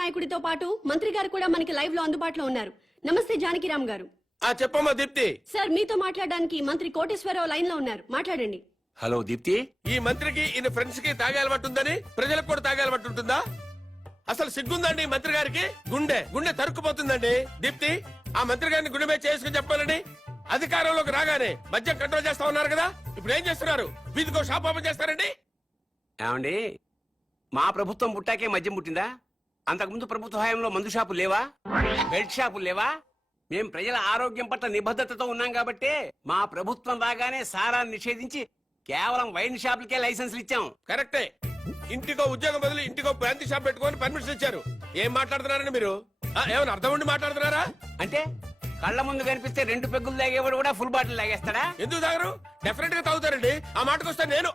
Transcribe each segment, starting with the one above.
నాయకుడితో పాటు మంత్రి గారు కూడా మనకి లైవ్ లో అందుబాటులో ఉన్నారు. నమస్తే జానకిరామ్ గారు. చెప్పమ్మా దీప్తి. సార్ మీతో మాట్లాడడానికి మంత్రి కోటేశ్వరరావు లైన్ లో ఉన్నారు, మాట్లాడండి. హలో దీప్తి. ఈ మంత్రికి ఈయన ఫ్రెండ్స్ కి తాగే అలవాటు ఉందని ప్రజలకు కూడా తాగే అలవాటు ఉంటుందా? అసలు సిగ్గుందండి మంత్రి గారికి? గుండె గుండె తరుక్కుపోతుందండి. దీప్తి, ఆ మంత్రి గారిని గుండె మీద చేసుకుని చెప్పాలని అధికారంలోకి రాగానే మద్యం కంట్రోల్ చేస్తా ఉన్నారు కదా, ఇప్పుడు ఏం చేస్తున్నారు? వీధికో షాప్ ఓపెన్ చేస్తారండి? ఏమండి, మా ప్రభుత్వం పుట్టాకే మద్యం పుట్టిందా? అంతకుముందు ప్రభుత్వ హయాంలో మందు షాపులు లేవా? బెల్ట్ షాపులు లేవా? మేం ప్రజల ఆరోగ్యం పట్ల నిబద్ధతతో ఉన్నాం కాబట్టి మా ప్రభుత్వం రాగానే సారాన్ని నిషేధించి కేవలం వైన్ షాపులకే లైసెన్సులు ఇచ్చాం. కరెక్టే. ఇంటికో ఉద్యోగం బదులు ఇంటికో బ్రాంతి షాప్ పెట్టుకొని పర్మిషన్ ఇచ్చారు. ఏం మాట్లాడుతున్నారండి మీరు? ఏమైనా అర్థం ఉండి మాట్లాడుతున్నారా? అంటే కళ్ళ ముందు కనిపిస్తే 2 పెగ్గులు తాగేవాడు కూడా ఫుల్ బాటిల్ తాగేస్తాడా? ఎందుకు తాగరు? డెఫినెట్ గా తాగుతారండి. ఆ మాటకు వస్తే నేను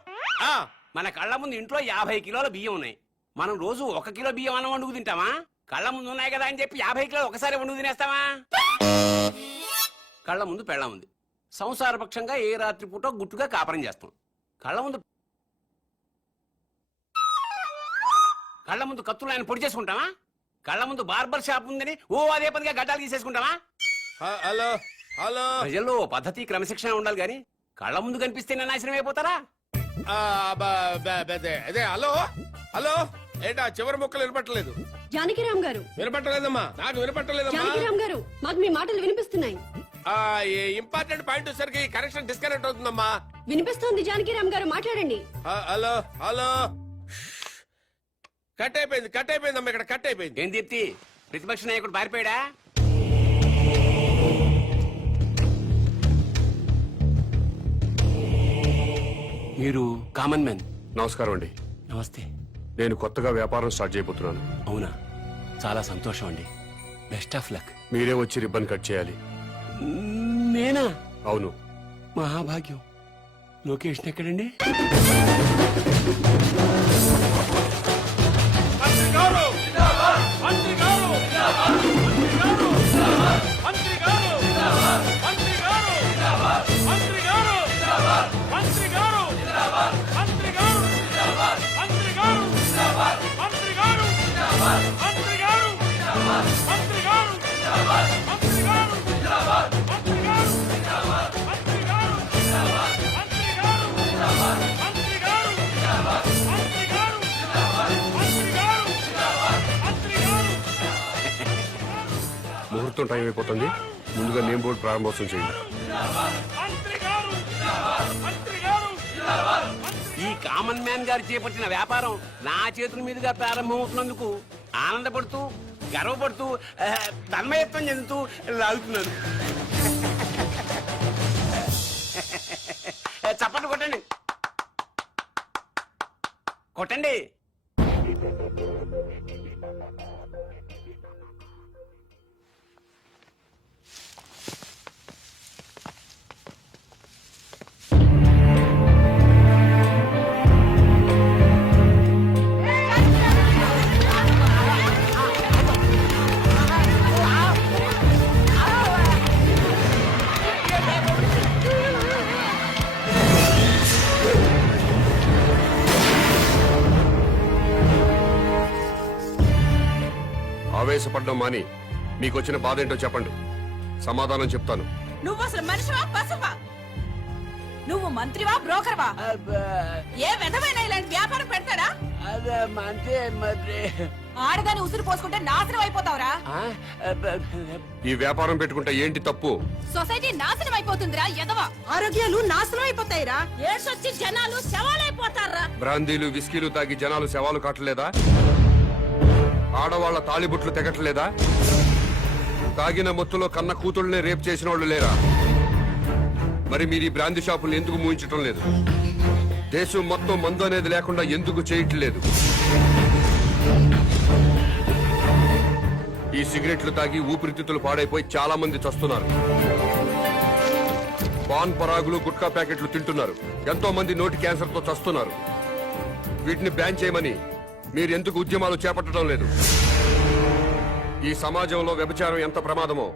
మన కళ్ళ ముందు ఇంట్లో 50 కిలోల బియ్యం ఉన్నాయి. మనం రోజు 1 కిలో బియ్యం అన్నం వండుకు తింటామా? కళ్ళ ముందు ఉన్నాయి కదా అని చెప్పి 50 కిలోలు ఒకసారి వండుకు తినేస్తావా? కళ్ళ ముందు పెళ్ళం ఉంది. సంసారపక్షంగా ఏ రాత్రి పూట గుట్టుగా కాపురం చేస్తాం. కళ్ళ ముందు కత్తులు ఆయన పొడి చేసుకుంటామా? కళ్ళ ముందు బార్బర్ షాప్ ఉందని అదే పదిగా గడ్డాలు తీసేసుకుంటామా? హలో హలో, ప్రజల్లో పద్ధతి క్రమశిక్షణ ఉండాలి గాని కళ్ళ ముందు కనిపిస్తేనే నాశనం అయిపోతారా? అదే హలో హలో, ఏంటా చివరి ముక్కలు వినపట్టలేదు? జానకిరామ్ గారు. వినపట్టలేదమ్మా, నాకు వినపట్టలేదమ్మా. జానకిరామ్ గారు, మాకు మీ మాటలు వినిపిస్తున్నాయి. ఇంపార్టెంట్ పాయింట్ వచ్చేసరికి కనెక్షన్ డిస్కనెక్ట్ అవుతుందమ్మా. వినిపిస్తోంది జానకిరామ్ గారు, మాట్లాడండి. హలో హలో, కట్ అయిపోయిందమ్మా, ఇక్కడ కట్ అయిపోయింది. ఏం దీప్తి, ప్రతిపక్ష నాయకుడు పారిపోయాడా? మీరు కామన్ మ్యాన్. నమస్కారం అండి. నమస్తే. నేను కొత్తగా వ్యాపారం స్టార్ట్ చేయబోతున్నాను. అవునా, చాలా సంతోషం అండి. Best of luck. మీరే వచ్చి రిబ్బన్ కట్ చేయాలి. నేనా? అవును. మహాభాగ్యం. లొకేషన్ ఎక్కడండి? ముహూర్తం టైం అయిపోతుంది. ముందుగా నేమ్ బోర్డు ప్రారంభోత్సవం చేయండి. ఈ కామన్ మ్యాన్ గారు చేపట్టిన వ్యాపారం నా చేతుల మీదుగా ప్రారంభమవుతున్నందుకు ఆనందపడుతూ గర్వపడుతూ తన్మయత్వం చెందుతూ లాగుతున్నాను. చప్పట్లు కొట్టండి, కొట్టండి. ఆవేశపడ్డం మాని మీకు వచ్చిన బాధ ఏంటో చెప్పండి, సమాధానం చెప్తాను. నువ్వు అసలు మనిషివా పశువా? నువ్వు మంత్రివా బ్రోకర్వా? ఏ విధమైన ఇలాంటి వ్యాపారం పెడతాడా? ఆడదాన్ని ఉసురు పోసుకుంటే నాశనం అయిపోతావురా. ఈ వ్యాపారం పెట్టుకుంటే ఏంటి తప్పు? సొసైటీ నాశనం అయిపోతుందిరా ఎదవా. ఆరోగ్యాలు నాశనం అయిపోతాయిరా. ఏడ్సొచ్చి జనాలు శవాలైపోతారా. బ్రాందీలు విస్కీలు తాగి జనాలు శవాలు కాటలేదా? ఆడవాళ్ల తాళిబుట్లు తెగట్లేదా? తాగిన మొత్తులో కన్న కూతుళ్ళనే రేప్ చేసిన వాళ్ళు లేరా? మరి మీరు ఈ బ్రాందీ షాపులు ఎందుకు మూయించటం లేదు? దేశం మొత్తం మందు అనేది లేకుండా ఎందుకు చేయట్లేదు? ఈ సిగరెట్లు తాగి ఊపిరితిత్తులు పాడైపోయి చాలా మంది చస్తున్నారు. పాన్ పరాగులు గుట్కా ప్యాకెట్లు తింటున్నారు. ఎంతో మంది నోటి క్యాన్సర్ తో చస్తున్నారు. వీటిని బ్యాన్ చేయమని మీరు ఎందుకు ఉద్యమాలు చేపట్టడం లేదు? ఈ సమాజంలో వ్యభిచారం ఎంత ప్రమాదమో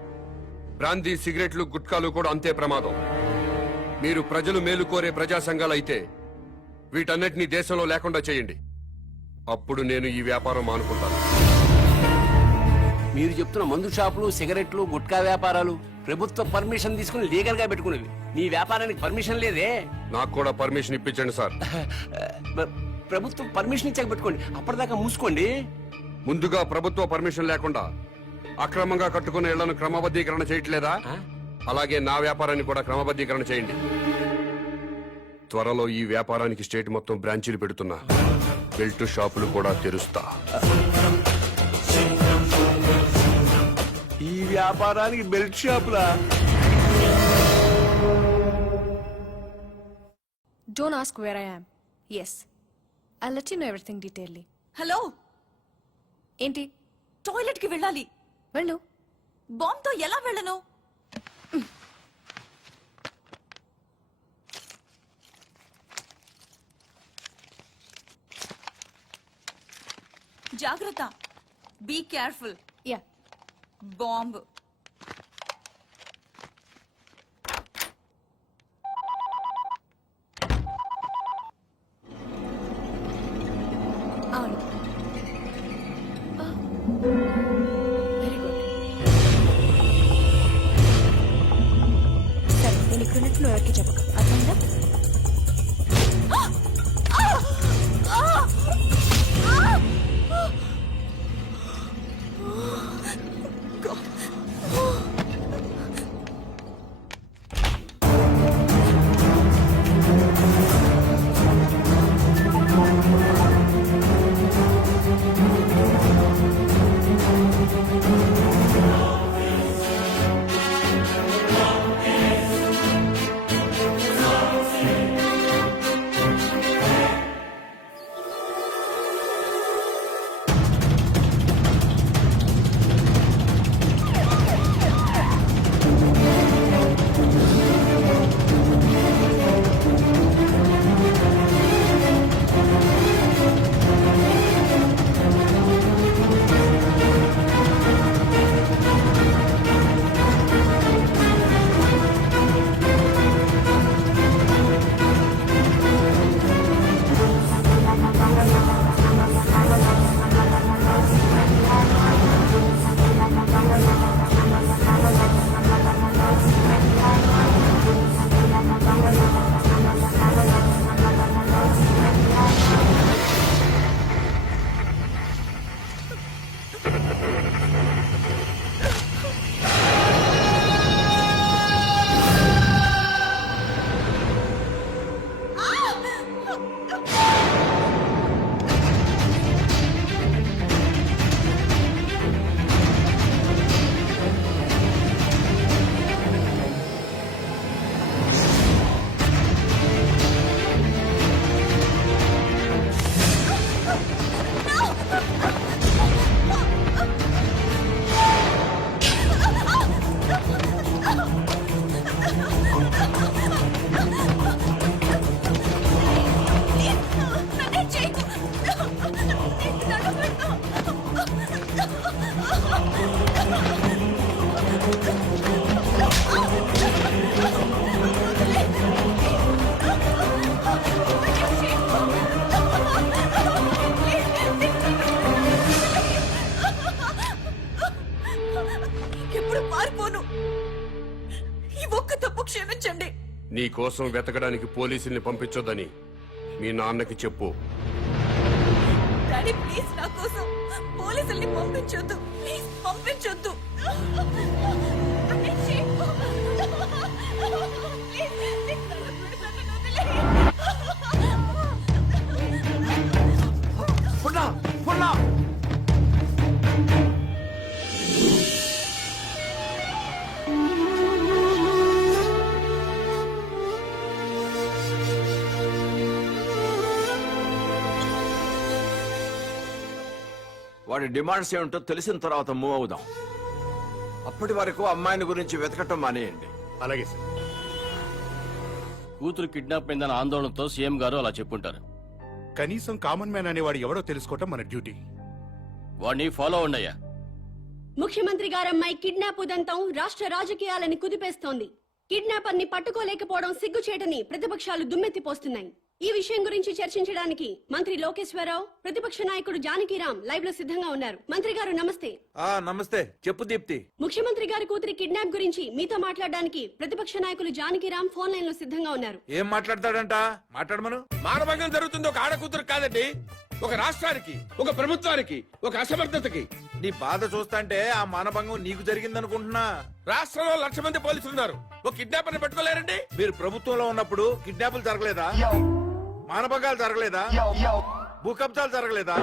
బ్రాందీ సిగరెట్లు గుట్కాలు కూడా అంతే ప్రమాదం. మీరు ప్రజలు మేలు కోరే ప్రజా సంఘాలైతే వీటన్నిటినీ దేశంలో లేకుండా చేయండి. అప్పుడు నేను ఈ వ్యాపారం మానుకుంటాను. మీరు చెప్తున్న మందు షాపులు, సిగరెట్లు, గుట్కా వ్యాపారాలు ప్రభుత్వ పర్మిషన్ తీసుకుని లీగల్ గా పెట్టుకునేవి. మీ వ్యాపారానికి పర్మిషన్ లేదే. నాకు కూడా పర్మిషన్ ఇప్పించండి సార్. ప్రభుత్వం పర్మిషన్ ఇచ్చాక పెట్టుకోండి, అప్పటిదాకా మూసుకోండి. ముందుగా ప్రభుత్వ పర్మిషన్ లేకుండా అక్రమంగా కట్టుకున్న ఇళ్లను క్రమబద్ధీకరణ చేయట్లేదా? అలాగే నా వ్యాపారాన్ని కూడా క్రమబద్ధీకరణ చేయండి. త్వరలో ఈ వ్యాపారానికి స్టేట్ మొత్తం బ్రాంచీలు పెడుతున్నా. బెల్ట్ షాపులు కూడా తెరుస్తా. ఈ వ్యాపారానికి belt షాపులా? Don't ask where I am. Yes. I'll let you know everything detailedly. Hello, ఏంటి? టాయిలెట్ కి వెళ్ళాలి. వెళ్ళు. బాంబ్ తో ఎలా వెళ్ళను? జాగ్రత్త. Be careful. Yeah. బాంబ్. అవును. Very good. సరే, నేను ఇక్కడ ఉన్నట్టు నువ్వు ఎవరికి చెప్పకు. అర్థమైందా? ఎప్పుడు పారిపోను. ఈ ఒక్క తప్పు క్షమించండి. నీ కోసం వెతకడానికి పోలీసుల్ని పంపించొద్దని మీ నాన్నకి చెప్పు. డాడీ ప్లీజ్, నా కోసం పోలీసుల్ని పంపించొద్దు. ప్లీజ్ పంపించొద్దు. వాడి డిమాండ్స్ ఏమిటో తెలిసిన తర్వాత మూవ్ అవుదాం. అప్పటి వరకు అమ్మాయిని గురించి వెతకటం మానేయండి. అలాగే సార్. కూతురు కిడ్నాప్ అయిందన్న ఆందోళనతో సీఎం గారు అలా చెప్పుంటారు. కనీసం కామన్ మ్యాన్ అనేవాడు ఎవడో తెలుసుకోవటం మన డ్యూటీ. వాడిని ఫాలో ఉండయ్యా. ముఖ్యమంత్రి గారమ్మాయి కిడ్నాప్ ఉదంతం రాష్ట్ర రాజకీయాలని కుదిపేస్తోంది. కిడ్నాపర్ ని పట్టుకోలేకపోవడం సిగ్గుచేటని ప్రతిపక్షాలు దుమ్మెత్తిపోస్తున్నాయి. ఈ విషయం గురించి చర్చించడానికి మంత్రి లోకేశ్వరరావు, ప్రతిపక్ష నాయకుడు జానకిరామ్ లైవ్ లో సిద్ధంగా ఉన్నారు. మంత్రి గారు నమస్తే. నమస్తే. చెప్పు దీప్తి. ముఖ్యమంత్రి గారి కూతురి కిడ్నాప్ గురించి మీతో మాట్లాడడానికి ప్రతిపక్ష నాయకులు జానకిరామ్ ఫోన్ లైన్ లో సిద్ధంగా ఉన్నారు. ఏం మాట్లాడతాడంట? మాట్లాడమను. మానభంగం జరుగుతుంది ఒక ఆడకూతురు కాదండి, ఒక రాష్ట్రానికి, ఒక ప్రభుత్వానికి, ఒక అసమర్థతకి. నీ బాధ చూస్తాంటే ఆ మానభంగం నీకు జరిగిందనుకుంటున్నా. రాష్ట్రంలో 1,00,000 మంది పోలీసులు ఉన్నారు, ఒక కిడ్నాపర్ని పట్టుకోలేరండి. మీరు ప్రభుత్వంలో ఉన్నప్పుడు కిడ్నాపులు జరగలేదా? మానభంగాలు జరగలేదా? భూ కబ్జాలు జరగలేదా?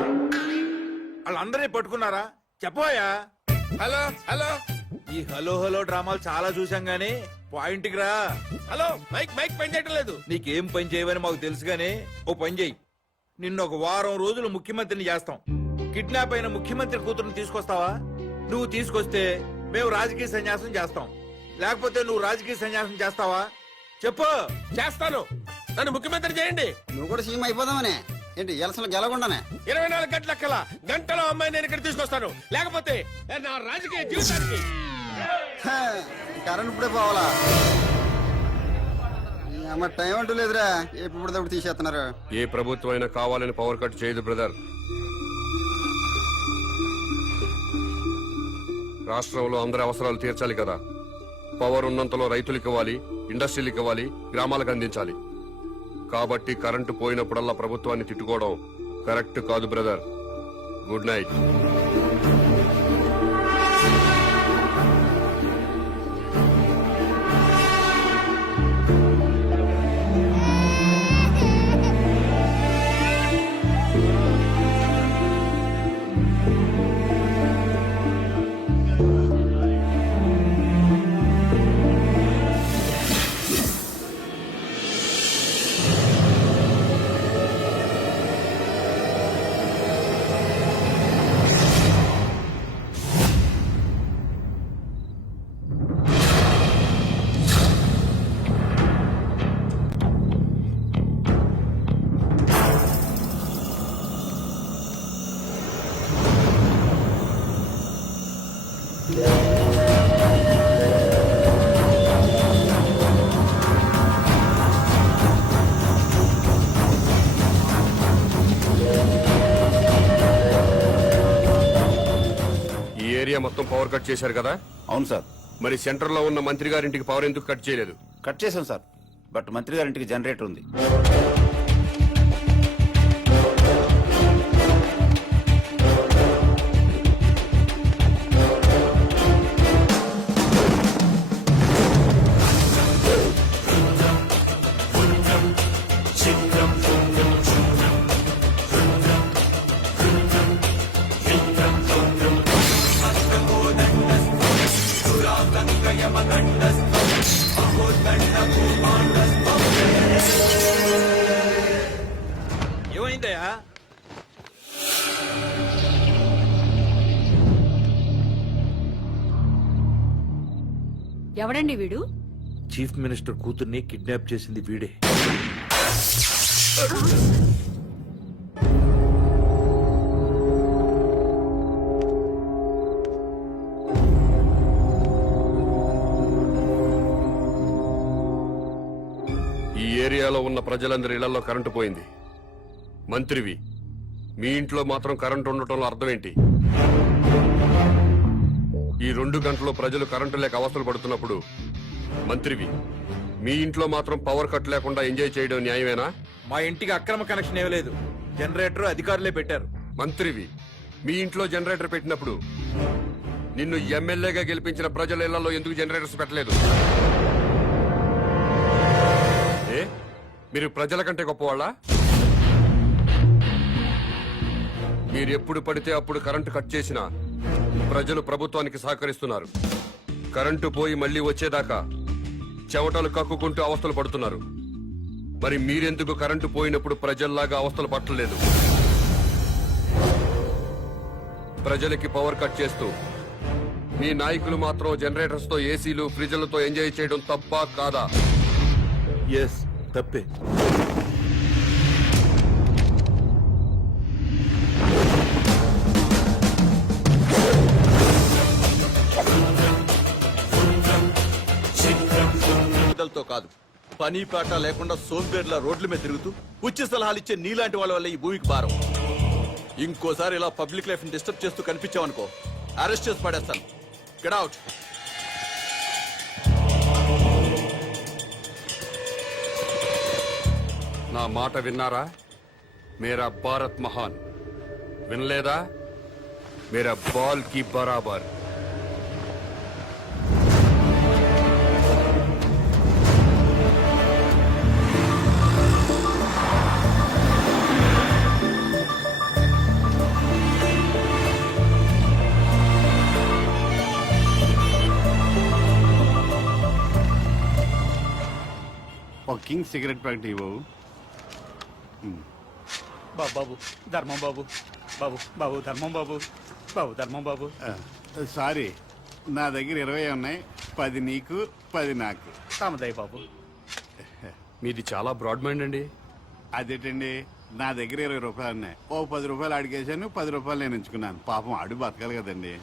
వాళ్ళందరినీ పట్టుకున్నారా? చెప్పోయా. హలో హలో ఈ హలో హలో డ్రామాలు చాలా చూసాం గానీ పాయింట్ కి రా. హలో, మైక్ మైక్ పని చేయటం లేదు. నీకేం పని చేయవని మాకు తెలుసు గానీ ఓ పని చెయ్యి. నిన్ను ఒక వారం రోజులు ముఖ్యమంత్రిని చేస్తాం. కిడ్నాప్ అయిన ముఖ్యమంత్రి కూతురుని తీసుకొస్తావా? నువ్వు తీసుకొస్తే మేము రాజకీయ సన్యాసం చేస్తాం, లేకపోతే నువ్వు రాజకీయ సన్యాసం చేస్తావా? చెప్పు. చేస్తాను, నన్ను ముఖ్యమంత్రి చేయండి. నువ్వు కూడా సీఎం అయిపోదామనే ఏంటి? ఎలసలు గెలకుండానే 24 గంటల కల్లా గంటలో అమ్మాయి నేను ఇక్కడ తీసుకొస్తాను, లేకపోతే నా రాజకీయ జీవితానికి. కరెంట్ ఇప్పుడే పోవాలా? అమ్మ టైం అంటూ లేదురా, ఎప్పుడు తీసేస్తున్నారు. ఏ ప్రభుత్వం అయినా కావాలని పవర్ కట్ చేయదు బ్రదర్. రాష్ట్రంలో అందరి అవసరాలు తీర్చాలి కదా. పవర్ ఉన్నంతలో రైతులకు ఇవ్వాలి, ఇండస్ట్రీలకు ఇవ్వాలి, గ్రామాలకు అందించాలి. కాబట్టి కరెంటు పోయినప్పుడల్లా ప్రభుత్వాన్ని తిట్టుకోవడం కరెక్ట్ కాదు బ్రదర్. Good night. మొత్తం పవర్ కట్ చేశారు కదా? అవును సార్. మరి సెంటర్ లో ఉన్న మంత్రి గారింటికి పవర్ ఎందుకు కట్ చేయలేదు? కట్ చేశాం సార్, బట్ మంత్రి గారింటికి జనరేటర్ ఉంది. ఏమైందయ్యా? ఎవడండి వీడు? చీఫ్ మినిస్టర్ కూతుర్ని కిడ్నాప్ చేసింది వీడే. ఈ ఏరియాలో ఉన్న ప్రజలందరి ఇళ్లలో కరెంటు పోయింది. మంత్రివి, మీ ఇంట్లో మాత్రం కరెంటు ఉండటంలో అర్థం ఏంటి? ఈ 2 గంటలు ప్రజలు కరెంటు లేక అవస్థలు పడుతున్నప్పుడు మంత్రివి, మీ ఇంట్లో మాత్రం పవర్ కట్ లేకుండా ఎంజాయ్ చేయడం న్యాయమేనా? మా ఇంటికి అక్రమ కనెక్షన్ ఇవ్వలేదు, జనరేటర్ అధికారులే పెట్టారు. మంత్రివి, మీ ఇంట్లో జనరేటర్ పెట్టినప్పుడు నిన్ను ఎమ్మెల్యేగా గెలిపించిన ప్రజల ఇళ్లలో ఎందుకు జనరేటర్స్ పెట్టలేదు? ఏ, మీరు ప్రజల కంటే గొప్పవాళ్ళా? మీరు ఎప్పుడు పడితే అప్పుడు కరెంటు కట్ చేసినా ప్రజలు ప్రభుత్వానికి సహకరిస్తున్నారు. కరెంటు పోయి మళ్లీ వచ్చేదాకా చెవటలు కక్కుకుంటూ అవస్థలు పడుతున్నారు. మరి మీరెందుకు కరెంటు పోయినప్పుడు ప్రజల్లాగా అవస్థలు పట్టలేదు? ప్రజలకి పవర్ కట్ చేస్తూ మీ నాయకులు మాత్రం జనరేటర్స్ తో, ఏసీలు, ఫ్రిడ్జ్లతో ఎంజాయ్ చేయడం తప్పా కాదా? ఎస్, తప్పే. తో కాదు, పని పాట లేకుండా సోంబేర్ల రోడ్ల మీద తిరుగుతూ ఉచిత సలహాలు ఇచ్చే నీలాంటి వాళ్ళ వల్ల ఈ భూమికి భారం. ఇంకోసారి ఇలా పబ్లిక్ లైఫ్ ని డిస్టర్బ్ చేస్తూ కనిపించావనుకో అరెస్ట్ చేసి పడేస్తాను. Get out. నా మాట విన్నారా? మేరా భారత్ మహాన్. వినలేదా? మేరా బాల్ కి బరాబర్. ఒక కింగ్ సిగరెట్ ప్యాకెట్ ఇవ్వవు. బాబు ధర్మం బాబు, బాబు బాబు ధర్మం బాబు, బాబు ధర్మం బాబు. సారీ, నా దగ్గర 20 ఉన్నాయి. 10 నీకు, 10 నాకు. తామదయ్య బాబు. మీది చాలా బ్రాడ్ మైండ్ అండి. అదేంటండి, నా దగ్గర 20 రూపాయలు ఉన్నాయి. ఓ 10 రూపాయలు అడిగేశాను, 10 రూపాయలు నేను ఉంచుకున్నాను. పాపం అడు బతకాలి కదండి.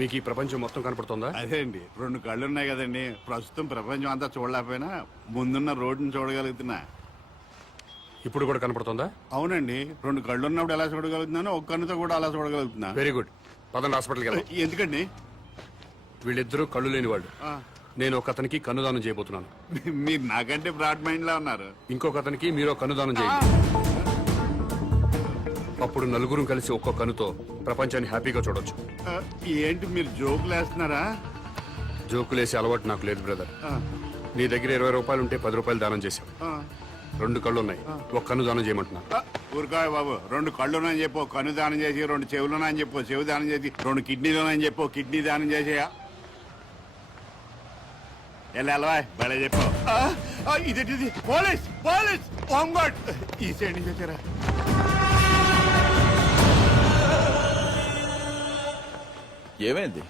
మీకు ఈ ప్రపంచం మొత్తం కనపడుతుందా? అదే అండి, 2 కళ్ళు ఉన్నాయి కదండి. ప్రస్తుతం ప్రపంచం అంతా చూడలేకపోయినా ముందున్న రోడ్డుని చూడగలుగుతున్నా. ఇప్పుడు కూడా కనపడుతుందా? అవునండి, 2 కళ్ళు ఉన్నప్పుడు ఎలా చూడగలుగుతున్నానో ఒక కన్నుతో కూడా అలా చూడగలుగుతున్నా. Very good. పదండి హాస్పిటల్కి వెళ్దాం. ఎందుకండి? వీళ్ళిద్దరూ కళ్ళు లేని వాళ్ళు. ఆ, నేను ఒక అతనికి కన్నుదానం చేయబోతున్నాను. మీరు నాకంటే బ్రాడ్ మైండ్ లా ఉన్నారు. ఇంకొక అతనికి మీరు కన్నుదానం చేయండి. అప్పుడు నలుగురు కలిసి ఒక్కో కన్నుతో ప్రపంచాన్ని హ్యాపీగా చూడొచ్చు. ఆ, ఏంటి మీరు జోకులు వేస్తున్నారా? జోకులేసే అలవాటు నాకు లేదు బ్రదర్. ఆ, నీ దగ్గర 20 రూపాయలు ఉంటే 10 రూపాయలు దానం చేశావు. ఆ. 2 కళ్ళు ఉన్నాయి, ఒక కన్ను దానం చేయమంటున్నా. ఊరుకోయ్ బాబు, 2 కళ్ళునని చెప్పు కన్ను దానం చేసి, 2 చెవులునని చెప్పు చెవు దానం చేసి, 2 కిడ్నీలోనని చెప్పు కిడ్నీ దానం చేసేయా. ఎలా బలే చెప్పు. ఇదేంటిది? పోలీస్ పోలీస్ హోంగార్డ్ ఈ సైడ్ నుంచి వచ్చారా? ఏమైంది?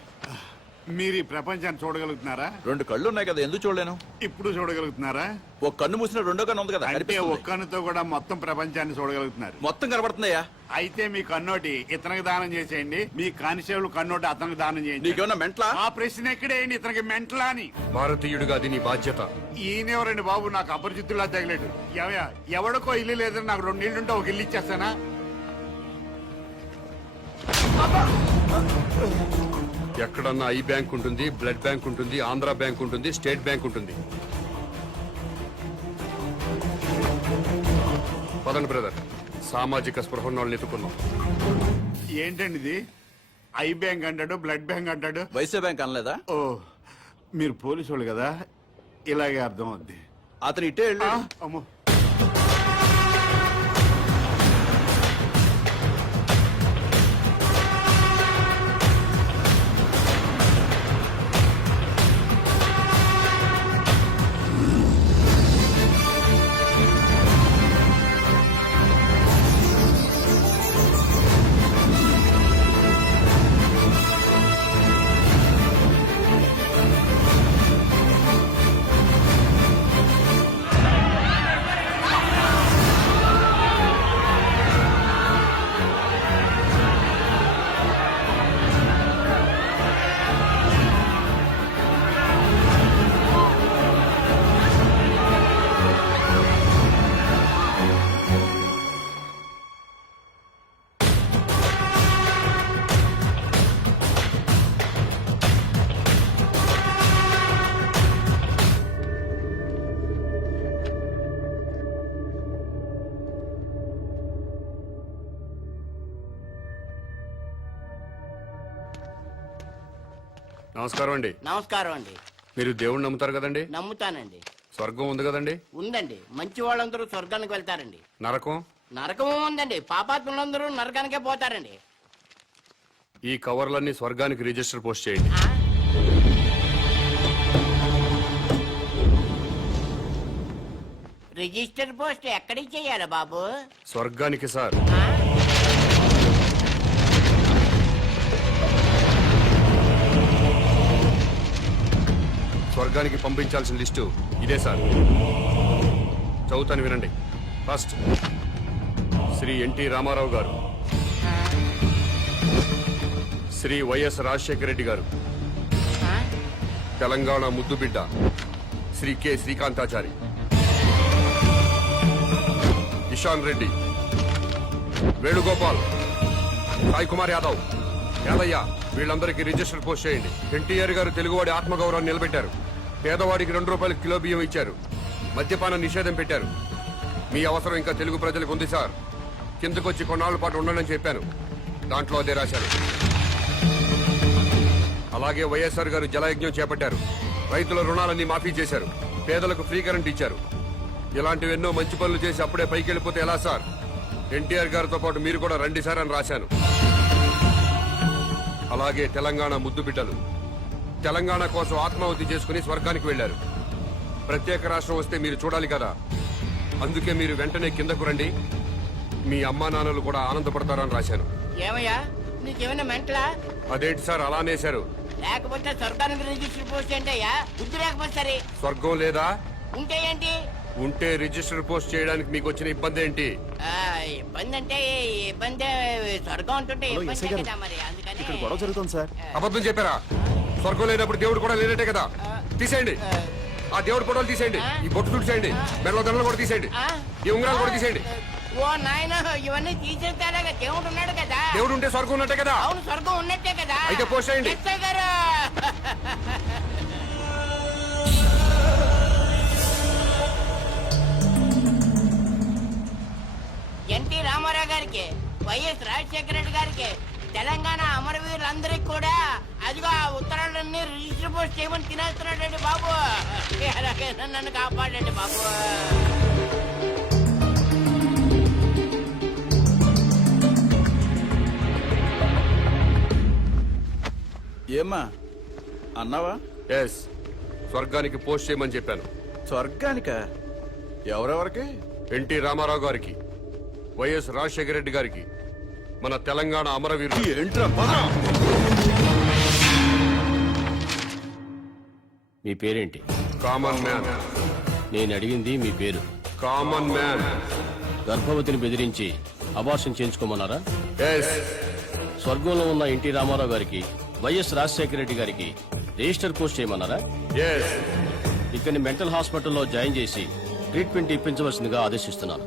మీరు ఈ ప్రపంచాన్ని చూడగలుగుతున్నారా? 2 కళ్ళు ఉన్నాయి కదా, ఎందుకు చూడలేను? ఇప్పుడు చూడగలుగుతున్నారా? ఒక కన్ను మూసిన రెండో కన్ను ఉంది కదా, అంటే కనిపిస్తుంది. ఒక్క కన్నుతో కూడా మొత్తం ప్రపంచాన్ని చూడగలుగుతున్నారు. మొత్తం కనబడుతుందయ్యా. అయితే మీ కన్నోటి ఇతనికి దానం చేసేయండి, మీ కానిస్టేబుల్ కన్నోటి అతనికి దానం చేయండి. నీకేమన్నా మెంట్లా? ఆ ప్రశ్న ఎక్కడేయండి, ఇతనికి మెంటలా అని. భారతీయుడిగా అది నీ బాధ్యత. ఈయనెవరండి బాబు, నాకు అపరిచితుల్లా తగిలేడు. ఎవడికో ఇల్లు లేదని నాకు 2 ఇల్లుంటే ఒక ఇల్లు ఇచ్చేస్తానా? ఎక్కడన్నా ఐ బ్యాంక్ ఉంటుంది, బ్లడ్ బ్యాంక్ ఉంటుంది, ఆంధ్ర బ్యాంక్ ఉంటుంది, స్టేట్ బ్యాంక్ ఉంటుంది. పదండి బ్రదర్, సామాజిక స్పృహ వాళ్ళని ఎత్తుకున్నాం. ఏంటండి ఇది? ఐ బ్యాంక్ అంటాడు, బ్లడ్ బ్యాంక్ అంటాడు. వైసే బ్యాంక్ అనలేదా? ఓ, మీరు పోలీసు వాళ్ళు కదా, ఇలాగే అర్థం అవుద్ది. అతను ఇట్టే వెళ్ళి అమ్మో, నమస్కారం అండి. నమస్కారం అండి. మీరు దేవుణ్ణి నమ్ముతారు కదండి? నమ్ముతానండి. స్వర్గం ఉంది కదండి? ఉందండి. మంచి వాళ్ళందరూ స్వర్గానికి వెళ్తారండి. నరకం? నరకం ఉందండి. పాపాత్ములందరూ నరకానికే పోతారండి. ఈ కవర్లన్నీ స్వర్గానికి రిజిస్టర్ పోస్ట్ చేయండి. రిజిస్టర్ పోస్ట్ ఎక్కడికి చెయ్యాలి బాబు? స్వర్గానికి సార్. స్వర్గానికి పంపించాల్సిన లిస్టు ఇదే సార్. చదువుతాను వినండి. ఫస్ట్ శ్రీ ఎన్టీ రామారావు గారు, శ్రీ వైఎస్ రాజశేఖర రెడ్డి గారు, తెలంగాణ ముద్దుబిడ్డ శ్రీ కె శ్రీకాంతాచారి, ఇషాన్ రెడ్డి, వేణుగోపాల్, సాయి కుమార్ యాదవ్, యాదయ్య వీళ్ళందరికీ రిజిస్టర్ పోస్ట్ చేయండి. ఎన్టీఆర్ గారు తెలుగువాడి ఆత్మగౌరవాన్ని నిలబెట్టారు. పేదవాడికి 2 రూపాయలు కిలో బియ్యం ఇచ్చారు. మద్యపాన నిషేధం పెట్టారు. మీ అవసరం ఇంకా తెలుగు ప్రజలకు ఉంది సార్. కిందకొచ్చి కొన్నాళ్ల పాటు ఉండనని చెప్పాను. దాంట్లో అదే రాశారు. అలాగే వైఎస్ఆర్ గారు జలయజ్ఞం చేపట్టారు. రైతుల రుణాలన్నీ మాఫీ చేశారు. పేదలకు ఫ్రీ కరెంట్ ఇచ్చారు. ఇలాంటివెన్నో మంచి పనులు చేసి అప్పుడే పైకి వెళ్ళిపోతే ఎలా సార్? ఎన్టీఆర్ గారితో పాటు మీరు కూడా రండి సార్ అని రాశాను. అలాగే తెలంగాణ ముద్దు బిడ్డలు తెలంగాణ కోసం ఆత్మాహుతి చేసుకుని స్వర్గానికి వెళ్లారు. ప్రత్యేక రాష్ట్రం వస్తే మీరు చూడాలి కదా, అందుకే మీరు వెంటనే కిందకు రండి. మీ అమ్మా నాన్నలు కూడా ఆనందపడతారని రాశాను. ఏమయ్యా నీకేమైనా మెంటలా? అదేంటి సార్ అలానేశారు? లేకపోతే స్వర్గానికి రిజిస్టర్ పోస్ట్ ఏంటయ్యా? బుద్ధి లేకపోతే సరే. స్వర్గం లేదా? ఉంటే ఏంటి? ఉంటే రిజిస్టర్ పోస్ట్ చేయడానికి మీకు వచ్చిన ఇబ్బంది ఏంటి? ఇబ్బంది అంటే ఇబ్బంది, స్వర్గం ఉంటుంటే ఇబ్బంది కదా మరి. అందుకని గొడవ జరుగుతుంది సార్. అబద్ధం చెప్పారా? స్వర్గం లేనప్పుడు దేవుడు కూడా లేనట్టే కదా. తీసేయండి ఆ దేవుడు ఫోటోలు, తీసేయండి ఈ బొట్టు తుడిచేయండి, మెడలో దండలు కూడా తీసేయండి, ఈ ఉంగరాలు కూడా తీసేయండి. ఓ నాయన, ఇవన్నీ తీసేస్తారా? దేవుడు ఉన్నాడు కదా. దేవుడు ఉంటే స్వర్గం ఉన్నట్టే కదా. అవును, స్వర్గం ఉన్నట్టే కదా. అయితే పోస్ట్ చేయండి. ఎస్ఐ గారు, ఎన్టీ రామారావు గారికి, వైఎస్ రాజశేఖర రెడ్డి గారికి, తెలంగాణ అమరవీరులందరికీ కూడా అదిగో ఆ ఉత్తరాలన్నీ రిజిస్టర్ పోస్ట్ చేయమని తినేస్తున్నాడండి బాబు. అలాగే నన్ను కాపాడండి బాబు. ఏమ్మా అన్నావా? ఎస్, స్వర్గానికి పోస్ట్ చేయమని చెప్పాను. స్వర్గానిక? ఎవరెవరికి? ఎన్టీ రామారావు గారికి, వైఎస్ రాజశేఖర రెడ్డి గారికి, మన తెలంగాణ అమరవీరులు. ఏంట్రా? మీ పేరేంటి? Common man. నేను అడిగింది మీ పేరు. Common man. గర్భవతిని బెదిరించి అబార్షన్ చేయించుకోమన్నారా? ఎస్. స్వర్గంలో ఉన్న ఎన్టీ రామారావు గారికి, వైఎస్ రాజశేఖర రెడ్డి గారికి రిజిస్టర్ పోస్ట్ చేయమన్నారా? ఎస్. ఇక్కడిని మెంటల్ హాస్పిటల్లో జాయిన్ చేసి ట్రీట్మెంట్ ఇప్పించవలసిందిగా ఆదేశిస్తున్నాను.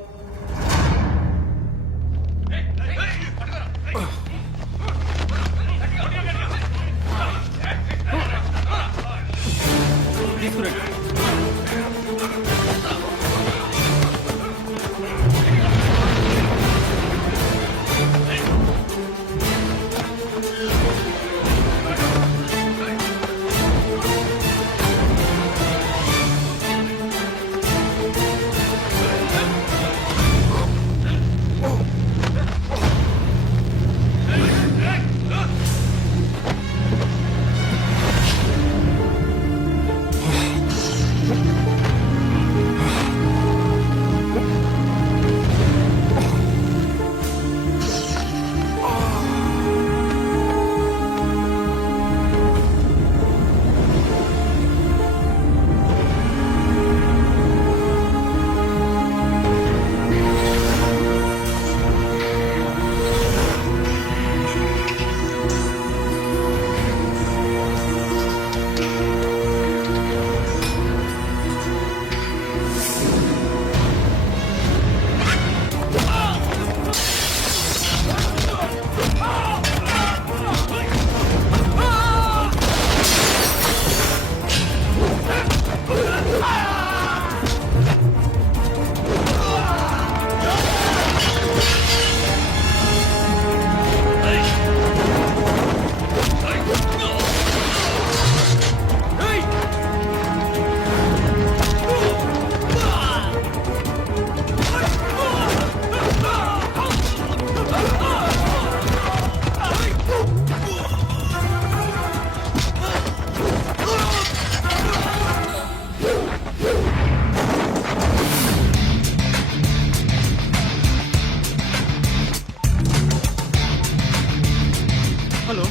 హలో,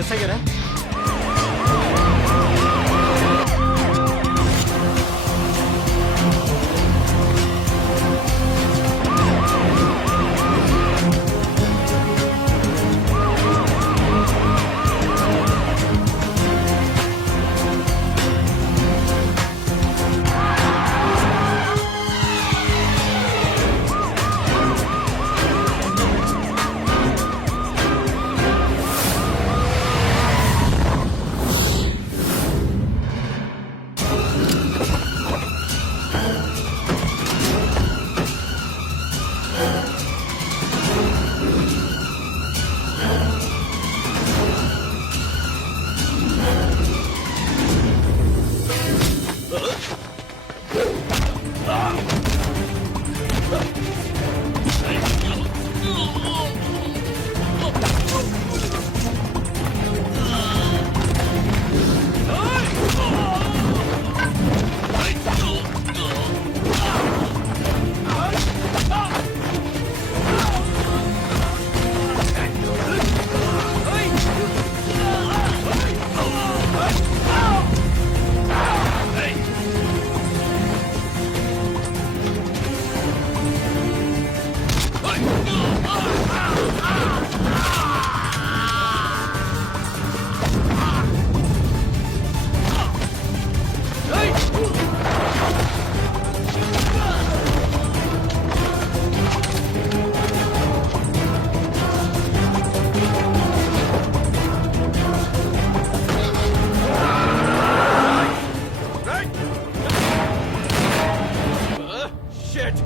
ఎస్ఐ గారా? షిట్